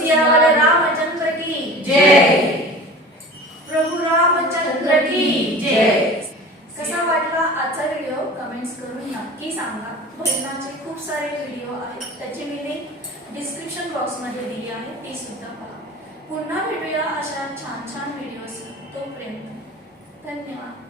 सियावर रामचंद्र की जय। प्रभू रामचंद्र की जय। कसा वाटला आजचा व्हिडिओ कमेंट्स करून नक्की सांगा. भजनाचे खूप सारे व्हिडिओ आहेत. त्याची मी लिंक डिस्क्रिप्शन बॉक्समध्ये दिली आहे. ती सुद्धा पहा. पुन्हा भेटूया अशा छान छान व्हिडिओ तोपर्यंत. धन्यवाद.